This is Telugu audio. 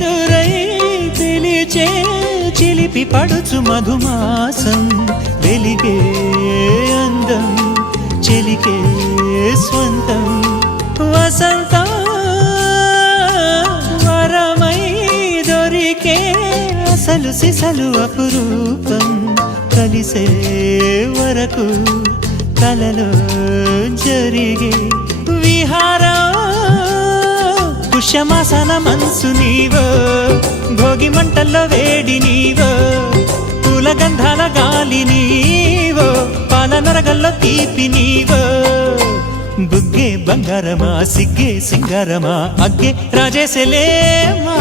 ఎదురై పిలిచే చిలిపి పడుచు మధుమాసం వెలిగే అందం చెలికే స్వంతం వసంతం వరమై దొరికే అసలు సిసలు అపురూపం కలిసే వరకు కలలో జరిగే విహారం పుష్యమాసన మనసు నీవో భోగి మంటల్లో వేడి నీవో పూల గంధాల గాలి నీవో పాల నరగల్లో తీపి నీవో బుగ్గే బంగారమా సిగ్గే సింగారమా అగ్గే రాజేసలేమా